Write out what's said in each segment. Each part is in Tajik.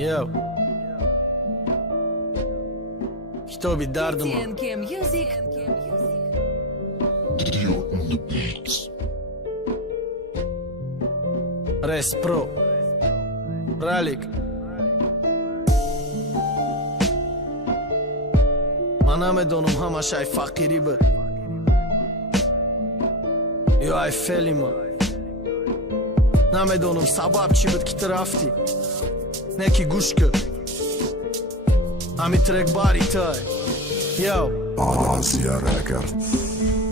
Yo Kitobi dardımı TNK Music. Dio on the beats. Res Pro Ralik Mana medonum hamash aj faqiri bud Yo aj felima Namedonum sabab chi bud ki trafti Neki gushkë Ami trek bari taj Yo Asia Records.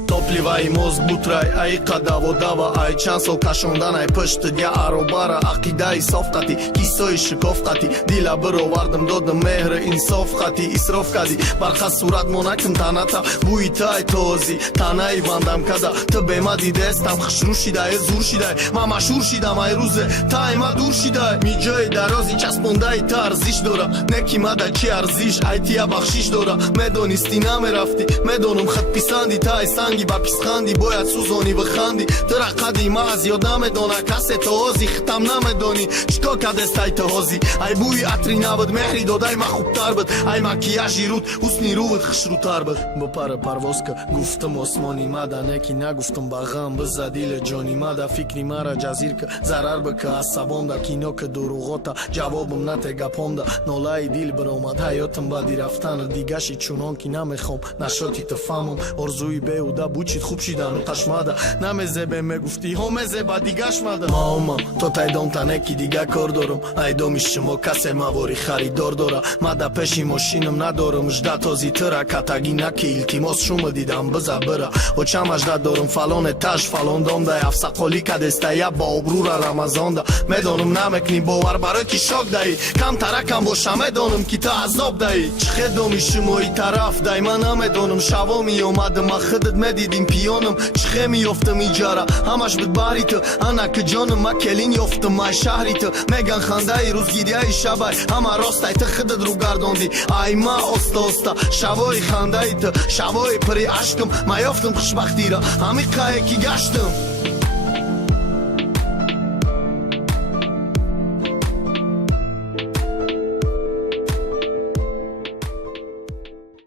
Topliva i mozg butraj, a i kada vodava A i qansol ka shondan a i pështë dja arobara Akida i sofkati, kiso i shikofkati Dila bëro vardëm do dë mehrë insofkati Isrofkadi, barka surat monakëm tanata Bujtaj tozi, tana i vandam kada Të bema dides tam khshru shidaj e zur shidaj Mama shur shida ma i ruze, ta i ma dur shidaj Mi gjoj da rozi qas pondaj ta arzish dora Neki ma da qi arzish, a i tia bakshish dora Me doni stina me rafti, me donum khat pisandi ta i sangi Ba piskhandi, boja suzoni vëkhandi Tëra kadi mazi, o da me dona kase të ozi Khtam na me doni, qko ka destaj të hozi Aj buj atri navët, mehri do daj ma khuptarbët Aj makijaj i rut, usni ruvët khshrutarbët Bë parë parvoskë, guftëm osmoni Mada neki na guftëm bagam Bëza dile gjoni, mada fikni mara gjazirkë Zarar bë kë asabonda, kino kë duru gota Gjavobëm na te gaponda, nola i dil bëromad Hajo të mba diraftanë, digashi qunon kina me khom Na shoti të famëm, orzu i beu da buqit خوب شیدن و تشماده نمزه به مگفتی همزه با دیگش ماده ماما تو تایدون تنکی دیگه کار دارم ایدو میشم و کسه مواری خریدار داره ماده پشی ماشینم ندارم جده تازی تره کتگی نکی التیماس شما دیدم بزه بره و چم اجده دارم فلان تاش فلان دانده افسقالی کدسته یا با ابرور رمضان ده میدانم نمکنی باور برای کی شاک دهی کم ترکم باشم میدانم کی تا عذاب دهی چخه دومیشم و ای طرف دهی من نمیدانم شوا می اومدم خودت میدیدیم پیانم چخه میافتم ایجارا همش بد باری تو انا که جانم ما کلین یافتم مای شهری تو میگن خنده ای روزگیری ای شبای همه راستای تو خودت رو گرداندی ای ما استا شوای خنده ای تو شوای پری عشقم ما یافتم خوشبختی را همین که یکی گشتم